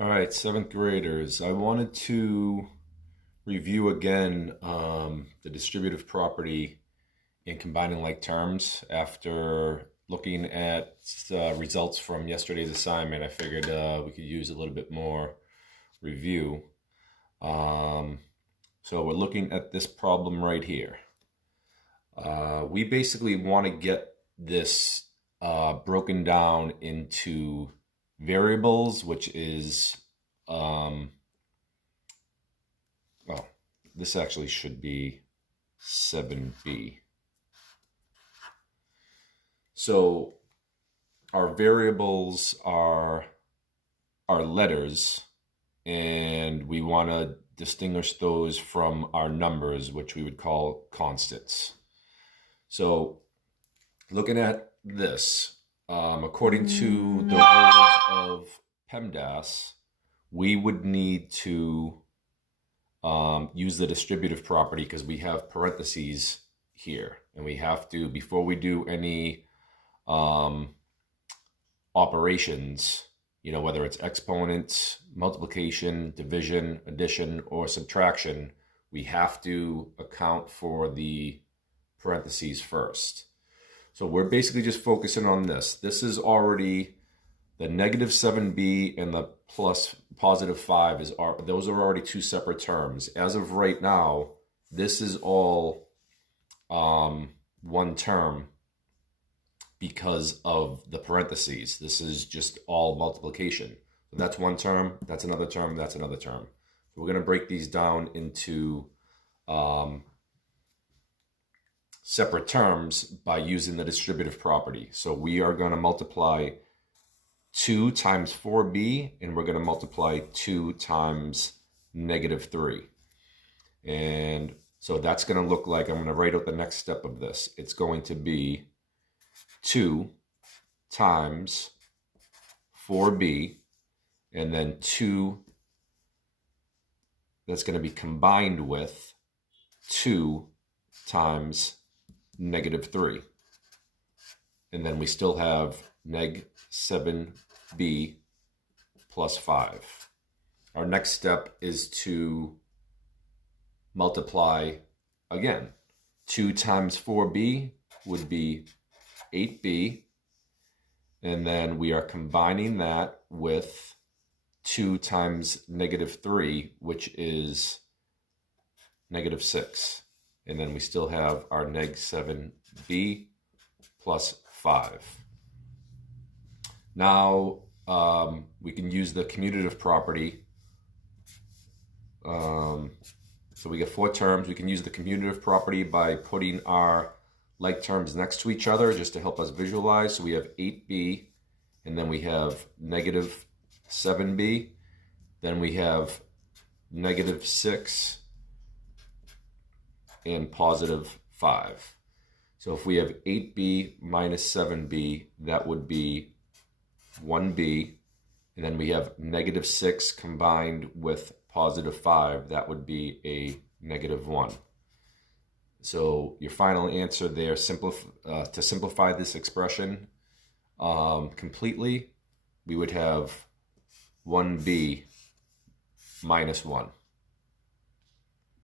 All right, seventh graders. I wanted to review again the distributive property in combining like terms. After looking at results from yesterday's assignment, I figured we could use a little bit more review. So we're looking at this problem right here. We basically want to get this broken down into variables, which is, well, this actually should be 7b. So our variables are our letters, and we want to distinguish those from our numbers, which we would call constants. So looking at this, according to the rules of PEMDAS, we would need to use the distributive property because we have parentheses here, and we have to, before we do any operations, whether it's exponents, multiplication, division, addition, or subtraction, we have to account for the parentheses first. So we're basically just focusing on this. This is already the negative 7b and the plus positive 5 those are already two separate terms. As of right now, this is all one term because of the parentheses. This is just all multiplication. So that's one term, that's another term, that's another term. So we're going to break these down into separate terms by using the distributive property. So we are going to multiply 2 times 4b, and we're going to multiply 2 times negative 3. And so that's going to look like, I'm going to write out the next step of this. It's going to be 2 times 4b, and then 2, that's going to be combined with 2 times negative 3. And then we still have neg 7b plus 5. Our next step is to multiply again. 2 times 4b would be 8b. And then we are combining that with 2 times negative 3, which is negative 6. And then we still have our neg 7b plus 5. Now we can use the commutative property. So we get 4 terms. We can use the commutative property by putting our like terms next to each other just to help us visualize. So we have 8b, and then we have negative 7b. Then we have negative 6 and positive 5. So if we have 8b minus 7b, that would be 1b. And then we have negative 6 combined with positive 5. That would be a negative 1. So your final answer there, to simplify this expression completely, we would have 1b minus 1.